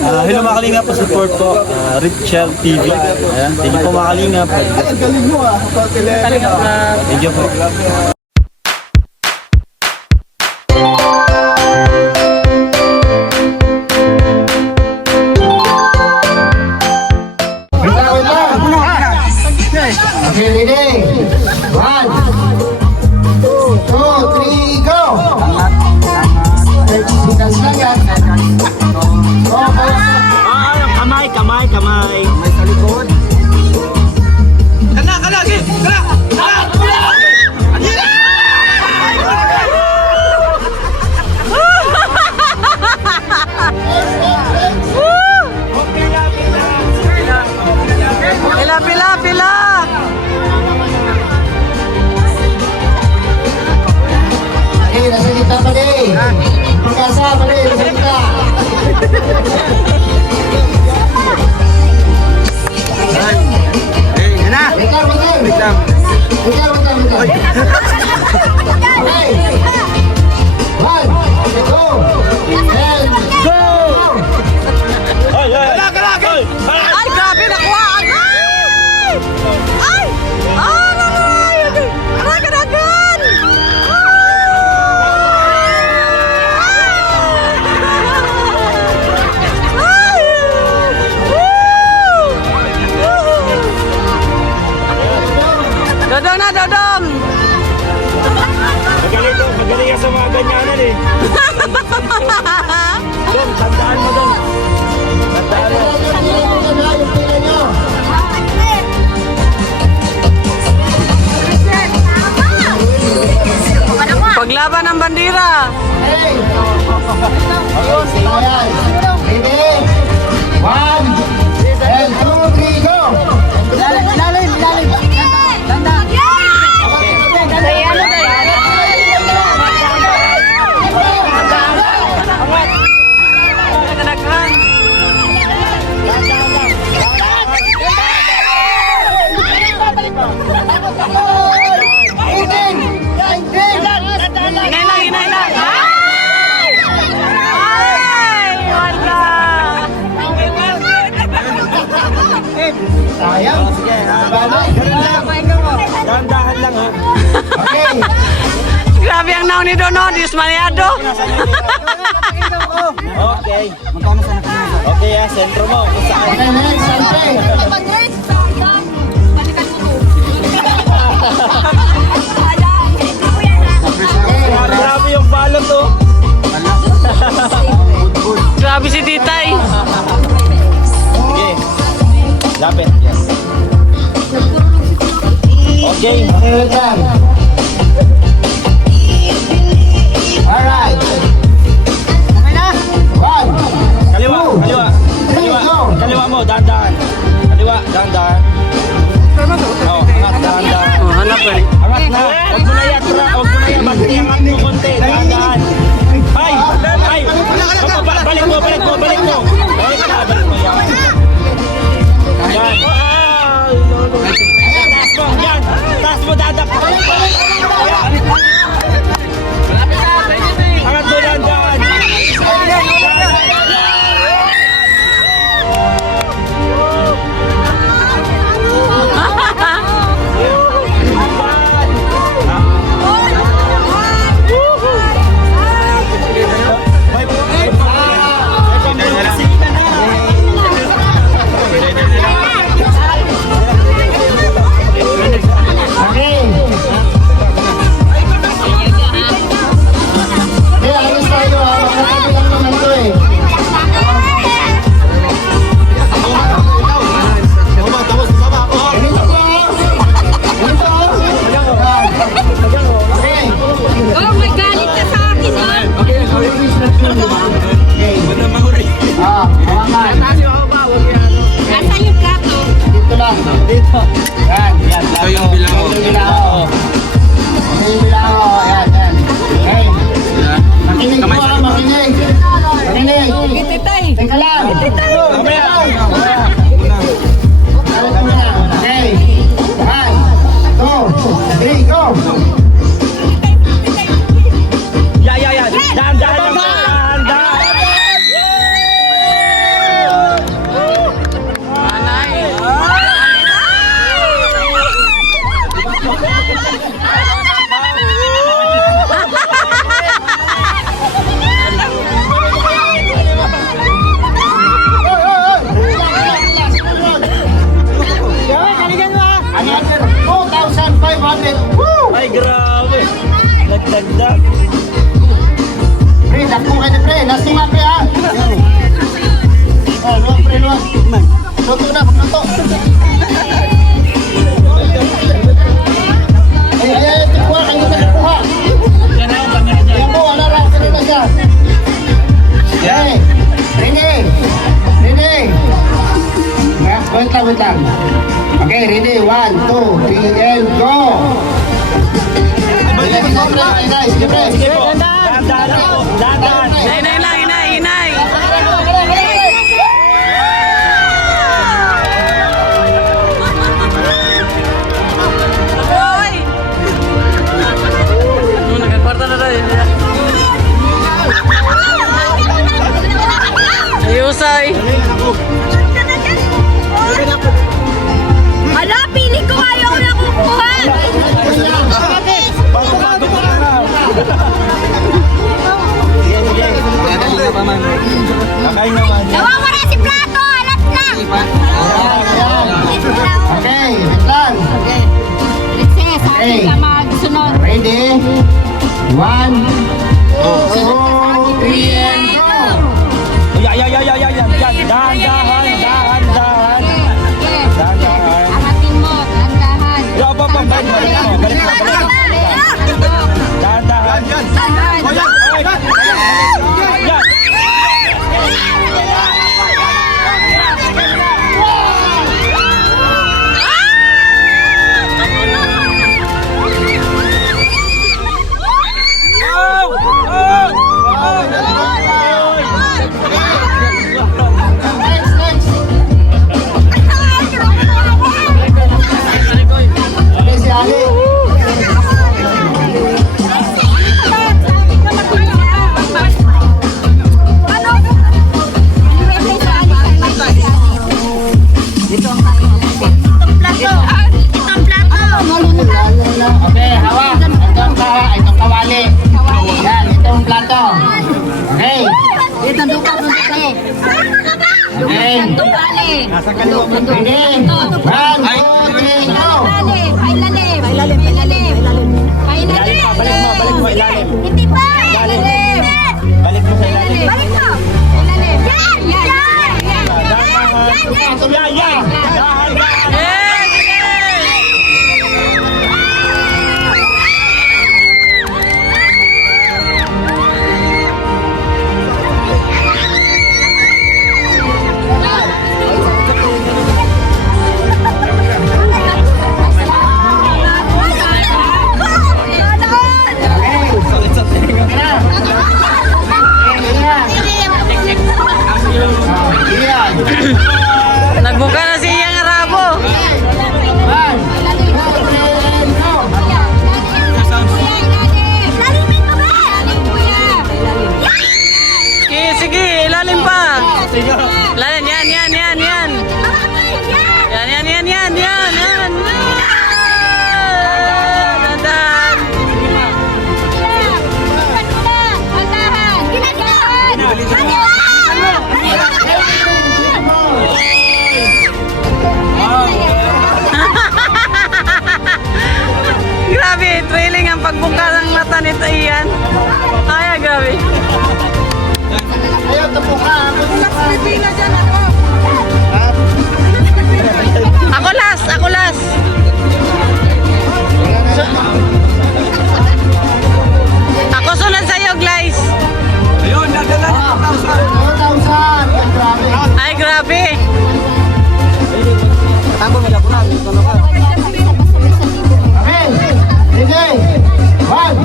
Hello mga kalingap, support po Richel TV. Ayan, thank you po mga kalingap. Thank you po. Okay, ready? 1, 2, 3, go! Sikas lang yan. Kamay sa likod. Kana! Pila! Okay, nasa kita pa din. Pagkasa pa din, nasa kita. Bentar. Okay. 1, 2, and go! Ay, grabe, nakuha agad! Ay! Agad! Dodong! Magaling ka sa mga ganyanan eh. Dong, tandaan mo dong. Tandaan mo. Yung pila nyo. Paglaban ng bandera. Hey! Ayan. Ready? 1, and 2, 3, go! Lalim. Tanda. Inay lang. Ay! Wala. Sayang. Dahan-dahan lang ha. Okay. Grabe ang naon ni Dono, dismayado. Okay. Okay ha, sentro mo. Kung saan. Okay, next, Sante. Grabe yung balot oh. Grabe si Titay. Sige. Lapit. Yes. Okay. Okay, wait lang. Alright. 1, Kaliwa. Kaliwa mo, dahan-dahan. Kaliwa, dahan-dahan. Oh, angat, dahan-dahan. Hanap ba? Angat na. Huwag mo na yatra. Basta angat mo konti. Dahan-dahan. Ay! Balik mo. Balik mo. Yan. Taas mo, dadak. Angat mo, dahan-dahan. okay. wait lang. Okay, ready? 1, 2, 3, and go! Sige, pre. Sige po. Dahan-dahan lang po. Dahan-dahan. Inay lang, inay. Hoy! Nagkakwarta na rin. Ayusay. Hala, pili ko ayaw na kukuha. Bago pa na. Sige. Kakain naman. Nawawala si Plato, alat na. Okay, wait lang. Princess, atin ka magsunod. Ready? 1, 2, 3, and go! Yan. Dahan-dahan. Dahan-dahan. Angatin mo, dahan-dahan. Yo, balik mo. Dahan-dahan. Yan. Next, next. Okay, si Ali. Okay, hawak. Itong kawali. Yan, itong plato. Okay. Okay. Nasa kaliwa mo. Ready? 1, 2, 3, go! Balik mo, ilalim. Hindi pa! Ilalim! Balik mo sa ilalim. Balik mo! Ilalim! Yan! Yan. Dahan-dahan. Eh, sige! Nagbuka na si Iyang Arabo. Sige, ilalim pa. Ilalim, yan. Yan. Dandan. Grabe, thrilling ang pagbuka ng mata nito Iyan. Ay, grabe. Ayaw, tapuka. Ako last. Ako sunod sa'yo, Glaze. 2,000. Ay, grabe. Okay, ready? 1.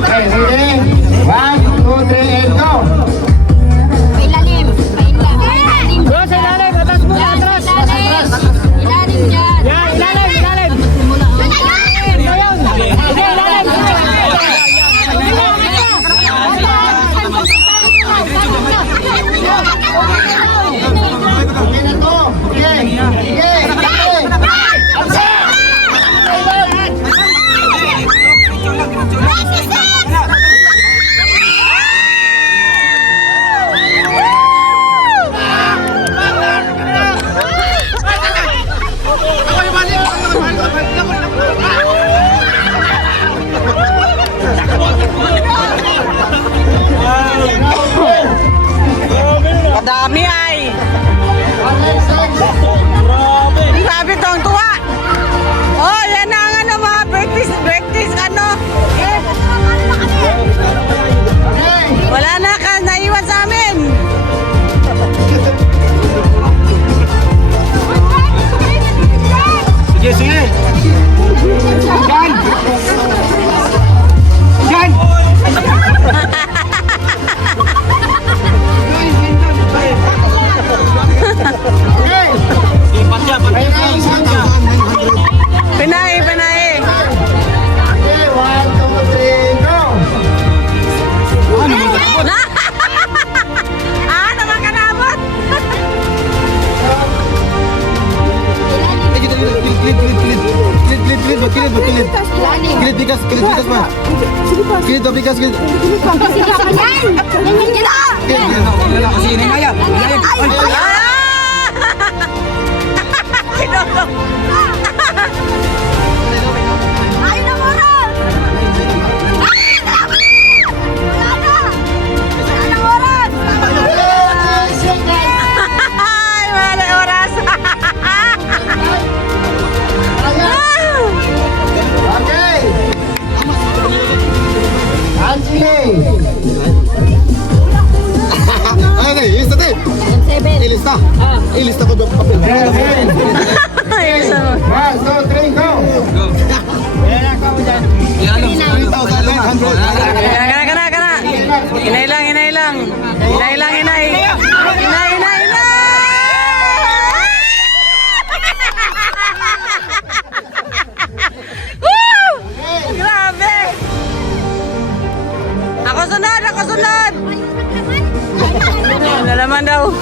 Okay, ready? 1, 2, 3, and go! Ilalim! Bro, sa ilalim! Atas mo! Atras! Ilalim dyan! Ilalim! Ilalim! bigas. Sige ka yan. Ganyan ka na. Kasi inaya. Ayun na muna. Wala na. Wala na oras. Ay, wala oras. Okay. Angie. Ay, ilista din. Ilista. Ilista ko doon papel. Ay, isa mo. 1, 2, 3, go. Kana. Inay lang. Inay. Woo! Grabe! Ako sunod! Nalaman daw.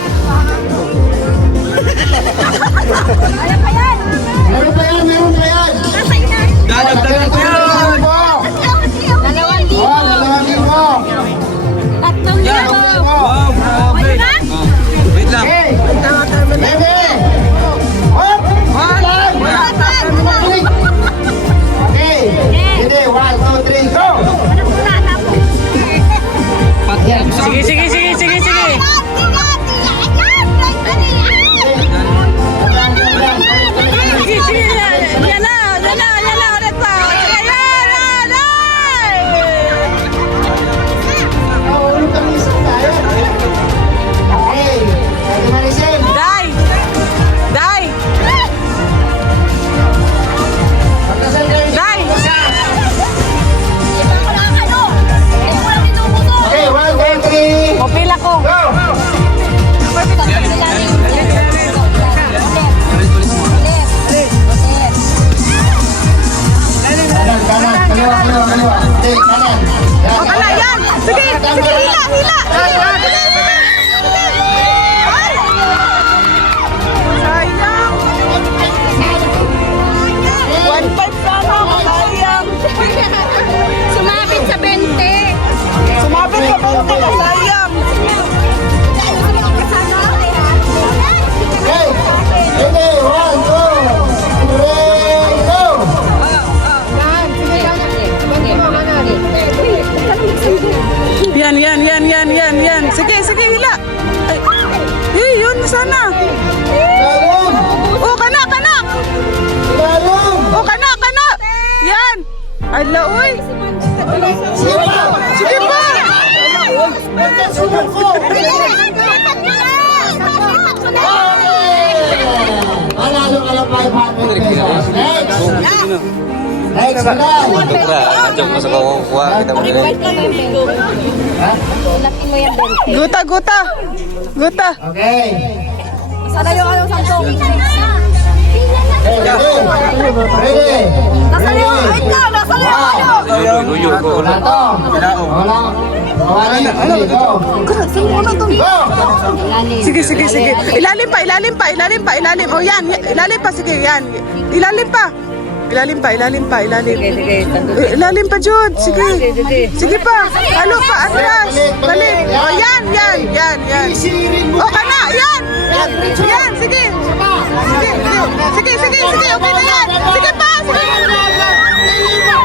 Ayan pa yan. Meron pa yan. Nasa ina. Dadagdagan ko yan. 2,000. Oh, 2,000. 3,000. Ayun na. Wait lang. Okay. Ready? Hop! Okay. Ready? 1, 2, 3, go! Wala na po. Sige. Sige. Yan na. Ulit pa. Sige, yan. Nahulog kami sa tayo. Okay. Ready, Maricel? Dai! Pagkasal kayo. Dai! Iba ko lang ano. Hindi ko lang inuuso. Okay, 1, 2, 3, O pila ko. go! Kanan. Kaliwa. Okay, kanan. O kala, yan! Sige, hila! Sayang! 1.5 sana, sayang! Sumabit sa 20. Sumabit ka ba ito? Sayang! Okay. Ready? 1, 2, 3, go! Yan. Sige, hila! Ay, yun, sana! Ilalim! O, kana! Ilalim! O, kana! Yan! Ala, uy! Sige pa! Sunod ko! Manalo ka ng 500 pesos. Next na! Joke ko sa kukuha. Kita mo rin. Guta! Okay. Sana yung ano sa tong. Ready? Nasa liyo. Wait lang. Nasa liyo. Luyo ko. Wala to. Wala. Kawali. Okay, go. Go! Sige. Ilalim pa. O, yan. Ilalim pa, sige, yan. Ilalim pa, Ilalim pa, Jude. Sige pa. Halo pa, atras. Balik. O, yan. O, kana, yan. Yan, sige. Sige. Okay na yan. Sige pa.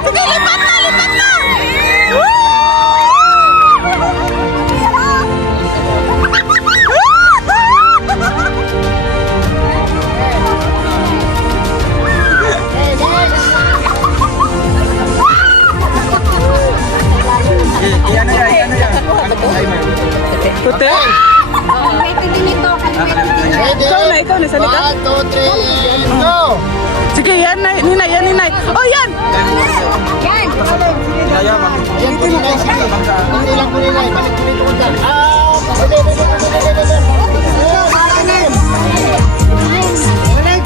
Sige, lipat na. Puti. Wait, din ito. Ready? Ikaw na, salita. 1, 2, 3, go! Sige, yan, Ninay. Oh, yan! Yan. Yan po nila. Hindi lang po nila. Balik po dito ko dyan.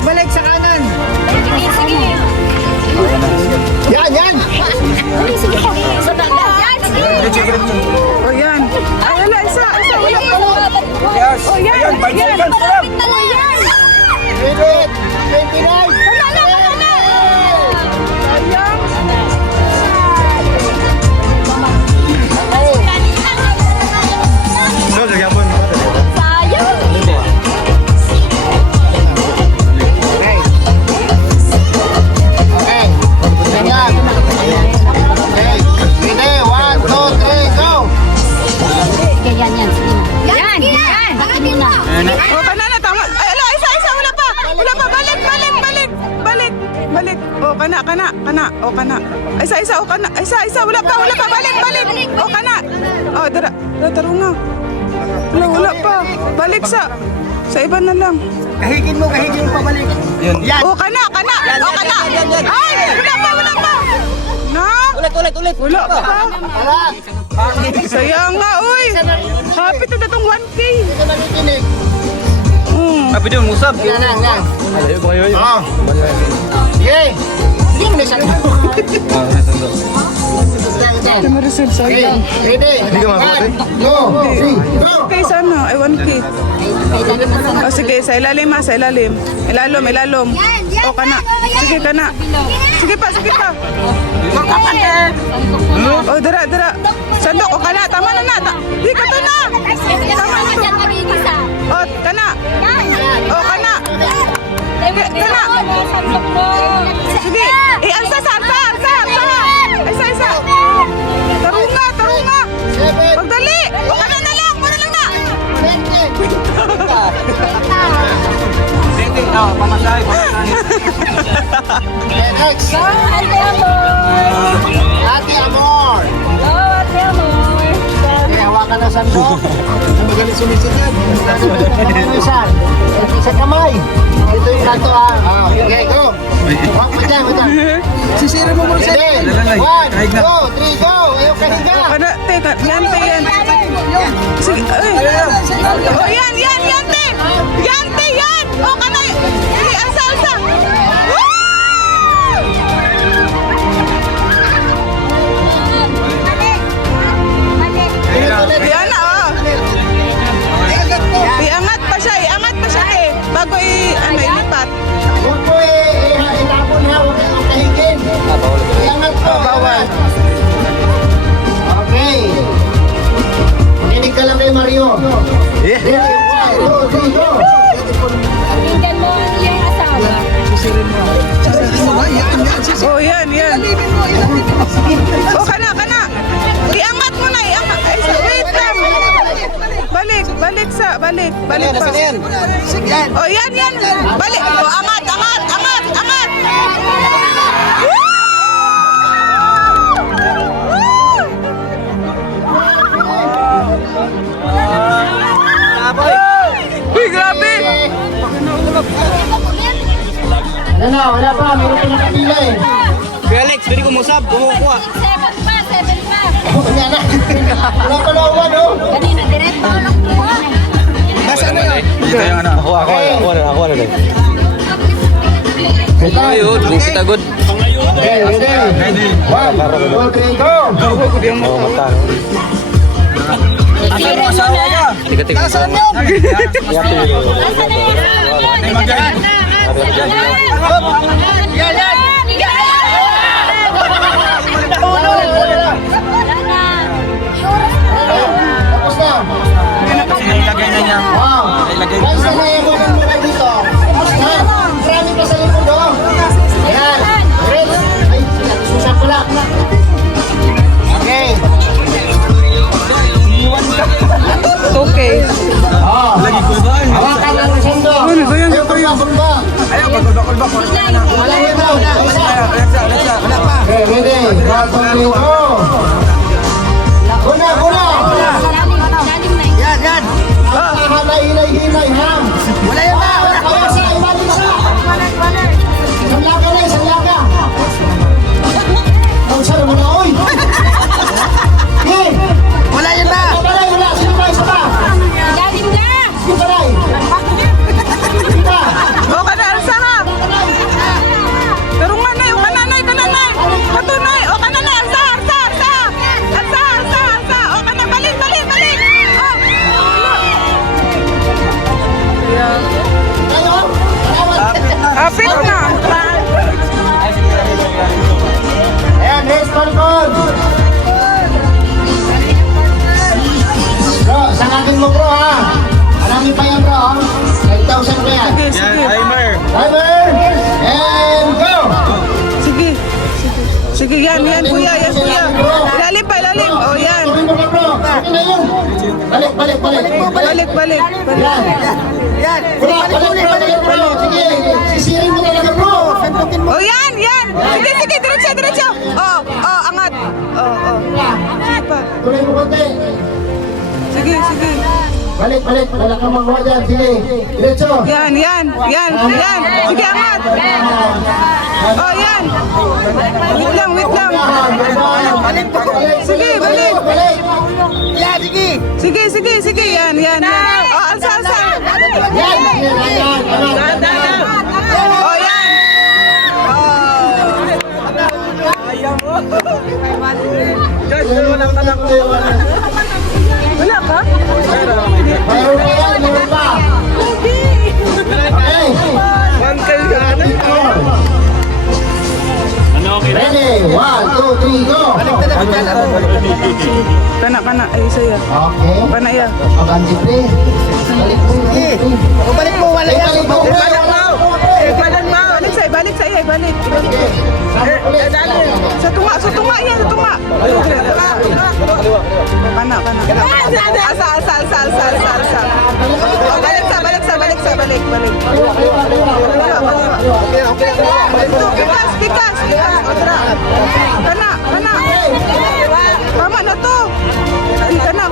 Balik sa kanan. Sige. Yan! Sige po. Sa banda. Yan. Sige. Oh, yan. Ay, wala, isa. Wala pa. Oh, yan. Malapit na lang yan. Ready? 29. Sayang. yan. Sige na. Yan, yan. Bakit muna? O, kana na, tama. Ay, ala, isa, wala pa. Wala pa, balik. O, kana. O, kana. Isa, o, kana. Isa, wala pa, balik. O, kana. O, dara, tarunga. Wala pa. Balik sa iba na lang. Kahigin mo pabalik. O, kana. O, kana. Ay, wala pa. Na? Ulit. Wala pa. Sayang nga, uy. Happy to na tong 1K. Happy din, musab. Ah. Yay! Hindi mo na siya. Ate Maricel, sayang. Ready? Hindi ka makapatin? Go! Go! Okay, sana. Ay, 1K. O, sige, sa ilalim. Ilalom. O, kana. Sige, kana. Sige pa. O, dara. Sandok, o, kana. Tama na. Di ka to na. Tama na to. O, kana. O, kana. Kana. Sige. Alsa. Isa. Tarunga. Pagdali. O, kana na lang. Muna lang na. Pamasahe. Next! Ate Amor. Ate Amor! Ate Amor. Okay, hawakan na sandok. Ang magaling sumisigid. Isa kamay. Ito yung kanto Okay, go! Huwag mo dyan. Sisira mo muna siya. 1, 2, 3, go! Ayaw kahiga. Kana, teka. Yan. Sige. Ay. O, yan, te. Yan. O, kana. Sige, alsa. Woo! Yan na, oh. Iangat pa siya, eh. Bago ilipat. Huwag mo itapon ha. Huwag kang kahigin. Iangat po. Bawal. Okay. Makinig ka lang kay Mario. Yeah. 1, 2, 3, go! Tingnan mo yung asawa. Oh, yan. Oh, kana. Iangat mo na, iangat. Ay, wait lang. Balik pa. Oh, yan. Balik. Oh, angat. Uy, grabe. Wala pa. Meron pa nakapila eh. Kuya Alex, pwede ko musab. Kumukuha. 7 pa. Wala na. Wala pa lawan oh. Kanina, diretso. Nasaan na yun? Dito yung ano. Ako na. Ayo, dugong kita good. Okay, ready? 1, 2, 3, go! Asan mo asawa ka? Tiga-tiga. Nasaan yun? Tapos na. Ilagay na niya. Wow. Ilagay. Guys, ano yung mga muna dito? Tapos na. Marami pa sa likod oh. Ayan. Great. Ay, susap pala. Okay. Okay. Lagi ko ba? Hawakan lang ang sando. Ano ba yan? Bumba. Ayaw, bagol-bagol. Wala yun daw. Wala pa. Okay, ready? 1, 2, 3, go! Una! Lalim na yun. Yan. Hinay, ham! Wala yan na. Kaya sa ibalik sa! Isang laka! Ang sarap mo na, oy! Okay! Wala yan na. Wala! Sino ba? Isa ba? Lalim na. Sino ba? Sino ba? O, kana, alsa ha. Tarungan na, o, kananay. Katunay, o, kananay, alsa. balik. Balik, balik. Yan. Bro, balik bro. Sige, sisirin mo talaga bro. Oh, yan. Sige, diretso. Oh, angat. Oh. Sige pa. Tuloy mo konti. Sige. Balik. Wala kang magawa dyan. Sige, diretso. Yan. Sige, angat. Oh, yan. Wait lang. Sige, balik. Yan, sige. Sige. Yan. Oh, alsa. Yan. Oh, yan. Wala ka? Mayroon pa. Okay. Ano, okay na? Ready? 1, 2, 3, go. Kana. Ay, saya. Okay. Kana ya. Maganti pre. Balik mo. Wala yan. Balik sa iya. Sa tunga yan. Kana. Alsa. Oh, balik sa. Pikas. Otra. Kana. Tama na to. Ay, kana.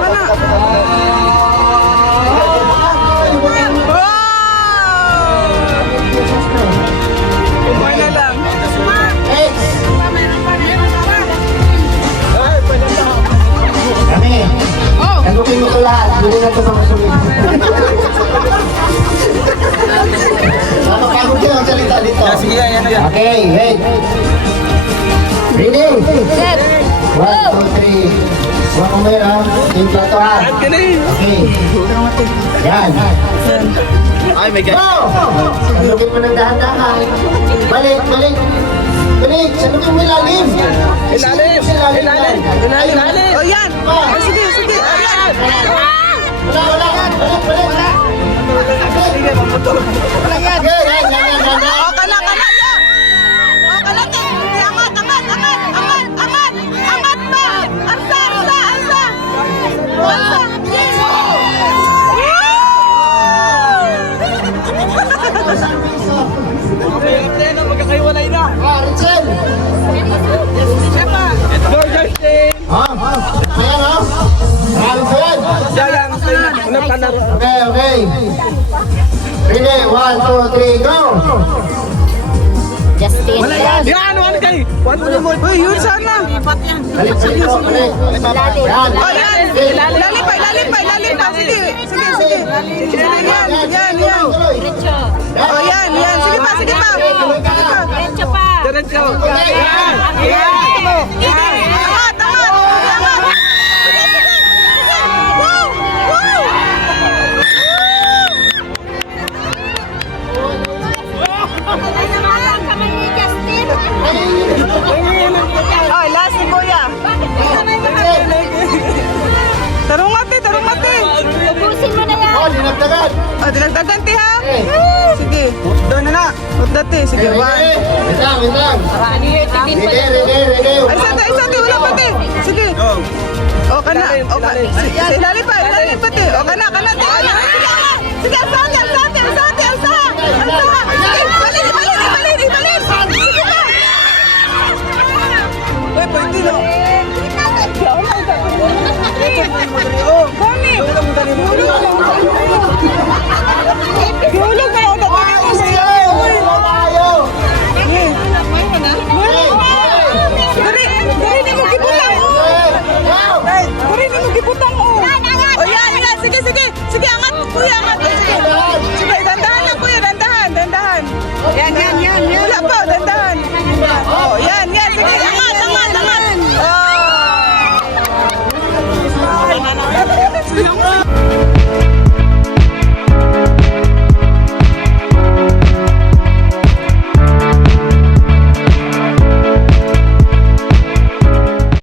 Kumay na lang. Kami. Nagupin mo ito lahat. Hindi na ito mga sulit. Napapagod yun ang salita dito. Okay, wait. Ready? Set. 1, 2, 3. Huwag kong meron. Yung plato ha. Okay. Yan. Ay, my God. Go! Sandukin mo ng dahan-dahan. Balik. Sandukin mo ilalim. Ilalim. Oh, yan. Oh, sige. Ayan. Wala. Balik. Okay, yan. Oh, kana ya. Oh, kana te. Angat pa. Alsa. Magkakaiwalay na. Richel. Ayan ha. Maraming pa yan. Okay. Ready? 1, 2, 3, go! Justin. Uy, yun sana. Balik. Yan. Oh, yan. Ilalim pa. Sige. Yan. Oh, yan. Sige pa. Diretso pa. Angat. Sige. Wow. Kamay ni Justin. Oh, last si Kuya. Tarungati. Ubusin mo na yan. Oh, dinagdagan. Oh, dinagdagan ti ha. Okay. Sige. Doon na. Udati. Sige, Ready? Wait lang. Ready. Isa ti. Wala pa ti. Sige. Oh, kana. Ilalim pa ti. Oh, kana ti. Sige, alsa. Ibalik. Sige pa. Uy, pwede no. Kami. Hulog na ako. Dari ni mo gibutang. Oh, yan. Sige, angat. Kuya, angat. Sige, dandahan lang kuya. Dandahan. Yan. Wala pa, dandahan. Oh, yan. Sige.